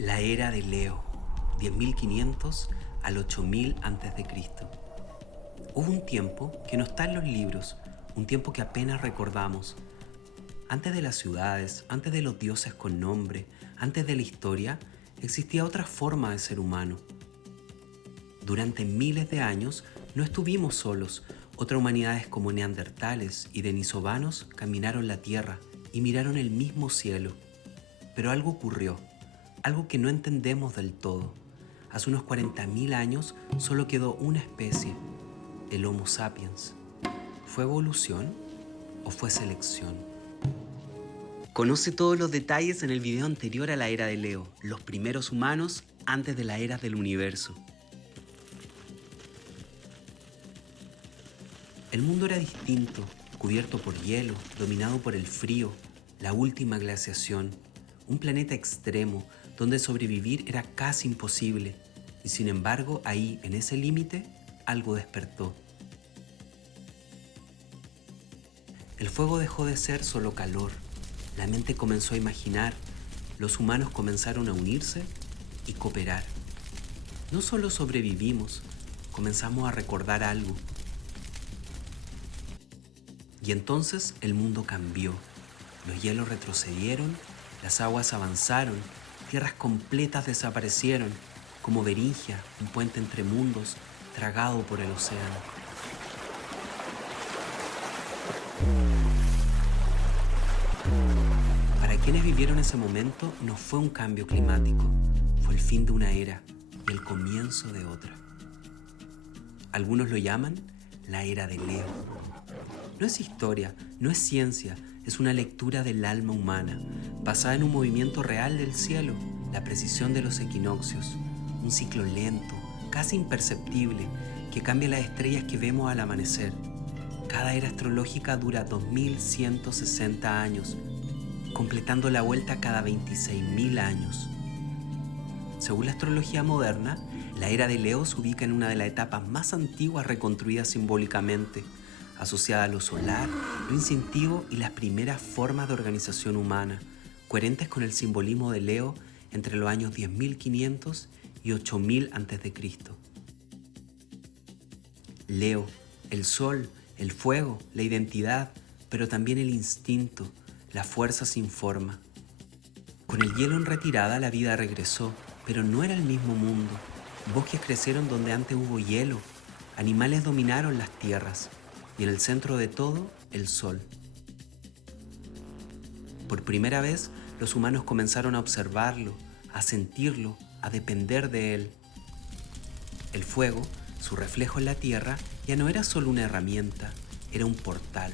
La era de Leo, 10.500 al 8000 a.C. Hubo un tiempo que no está en los libros, un tiempo que apenas recordamos. Antes de las ciudades, antes de los dioses con nombre, antes de la historia, existía otra forma de ser humano. Durante miles de años no estuvimos solos. Otras humanidades como neandertales y denisovanos caminaron la tierra y miraron el mismo cielo. Pero algo ocurrió, algo que no entendemos del todo. Hace unos 40.000 años solo quedó una especie, el Homo sapiens. ¿Fue evolución o fue selección? Conoce todos los detalles en el video anterior a la era de Leo, los primeros humanos antes de la era del universo. El mundo era distinto, cubierto por hielo, dominado por el frío, la última glaciación, un planeta extremo donde sobrevivir era casi imposible, y sin embargo ahí, en ese límite, algo despertó. El fuego dejó de ser solo calor, la mente comenzó a imaginar, los humanos comenzaron a unirse y cooperar. No solo sobrevivimos, comenzamos a recordar algo. Y entonces el mundo cambió. Los hielos retrocedieron, las aguas avanzaron, tierras completas desaparecieron, como Beringia, un puente entre mundos, tragado por el océano. Para quienes vivieron ese momento, no fue un cambio climático, fue el fin de una era y el comienzo de otra. Algunos lo llaman la era de Leo. No es historia, no es ciencia, es una lectura del alma humana, basada en un movimiento real del cielo, la precisión de los equinoccios, un ciclo lento, casi imperceptible, que cambia las estrellas que vemos al amanecer. Cada era astrológica dura 2160 años, completando la vuelta cada 26.000 años. Según la astrología moderna, la era de Leo se ubica en una de las etapas más antiguas reconstruidas simbólicamente, asociada a lo solar, lo instintivo y las primeras formas de organización humana, coherentes con el simbolismo de Leo entre los años 10.500 y 8000 a.C. Leo, el sol, el fuego, la identidad, pero también el instinto, la fuerza sin forma. Con el hielo en retirada la vida regresó, pero no era el mismo mundo. Bosques crecieron donde antes hubo hielo, animales dominaron las tierras, y en el centro de todo, el sol. Por primera vez, los humanos comenzaron a observarlo, a sentirlo, a depender de él. El fuego, su reflejo en la tierra, ya no era solo una herramienta, era un portal.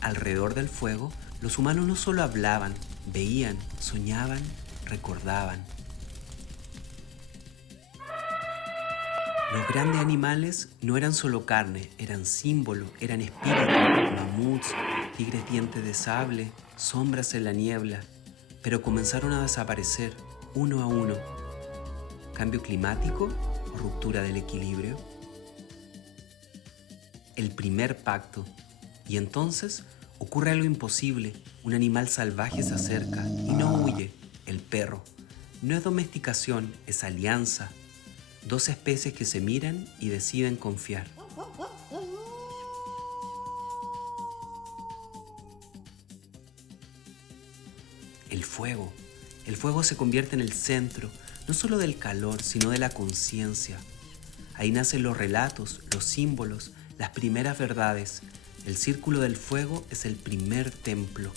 Alrededor del fuego, los humanos no solo hablaban, veían, soñaban, recordaban. Los grandes animales no eran solo carne, eran símbolos, eran espíritus, mamuts, tigres dientes de sable, sombras en la niebla, pero comenzaron a desaparecer uno a uno. ¿Cambio climático o ruptura del equilibrio? El primer pacto. Y entonces ocurre algo imposible, un animal salvaje se acerca y no huye, el perro. No es domesticación, es alianza. Dos especies que se miran y deciden confiar. El fuego. El fuego se convierte en el centro, no solo del calor, sino de la conciencia. Ahí nacen los relatos, los símbolos, las primeras verdades. El círculo del fuego es el primer templo.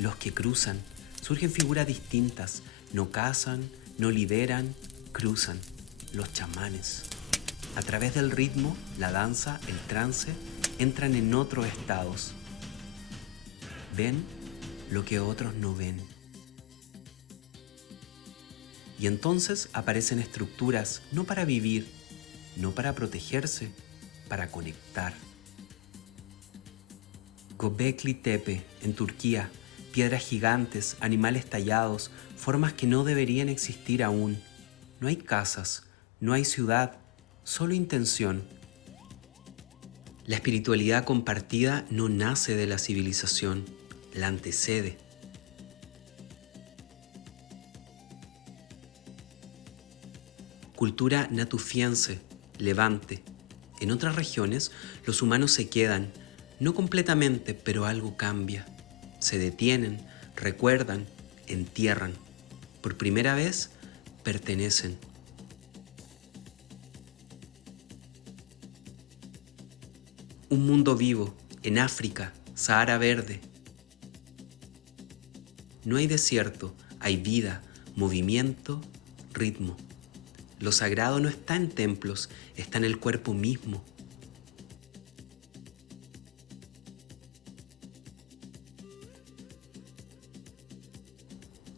Los que cruzan. Surgen figuras distintas. No cazan, no lideran, cruzan. Los chamanes. A través del ritmo, la danza, el trance, entran en otros estados. Ven lo que otros no ven. Y entonces aparecen estructuras no para vivir, no para protegerse, para conectar. Göbekli Tepe, en Turquía, piedras gigantes, animales tallados, formas que no deberían existir aún. No hay casas, no hay ciudad, solo intención. La espiritualidad compartida no nace de la civilización, la antecede. Cultura natufiense, Levante. En otras regiones, los humanos se quedan, no completamente, pero algo cambia. Se detienen, recuerdan, entierran. Por primera vez, pertenecen. Un mundo vivo, en África, Sahara Verde. No hay desierto, hay vida, movimiento, ritmo. Lo sagrado no está en templos, está en el cuerpo mismo.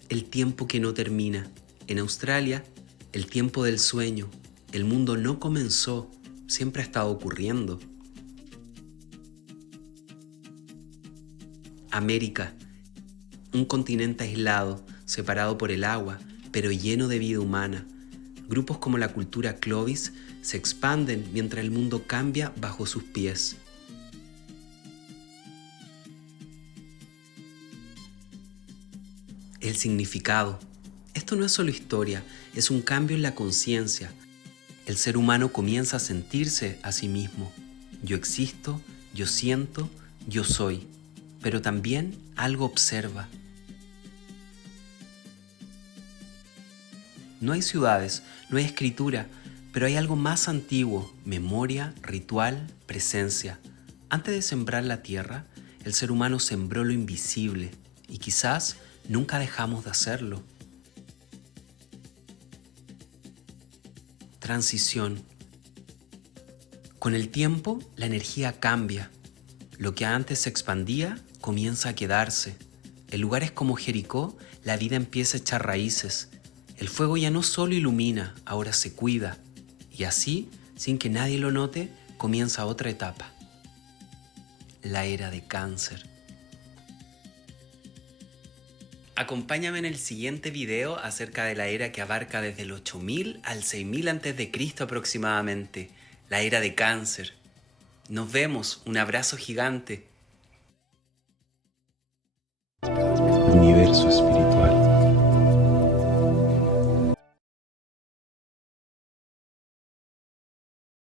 El tiempo que no termina. En Australia, el tiempo del sueño. El mundo no comenzó, siempre ha estado ocurriendo. América, un continente aislado, separado por el agua, pero lleno de vida humana. Grupos como la cultura Clovis se expanden mientras el mundo cambia bajo sus pies. El significado. Esto no es solo historia, es un cambio en la conciencia. El ser humano comienza a sentirse a sí mismo. Yo existo, yo siento, yo soy. Pero también algo observa. No hay ciudades, no hay escritura, pero hay algo más antiguo: memoria, ritual, presencia. Antes de sembrar la tierra, el ser humano sembró lo invisible y quizás nunca dejamos de hacerlo. Transición. Con el tiempo, la energía cambia. Lo que antes se expandía comienza a quedarse. En lugares como Jericó, la vida empieza a echar raíces. El fuego ya no solo ilumina, ahora se cuida. Y así, sin que nadie lo note, comienza otra etapa. La era de Cáncer. Acompáñame en el siguiente video acerca de la era que abarca desde el 8000 al 6000 a.C. aproximadamente, la era de Cáncer. Nos vemos, un abrazo gigante. Universo espiritual.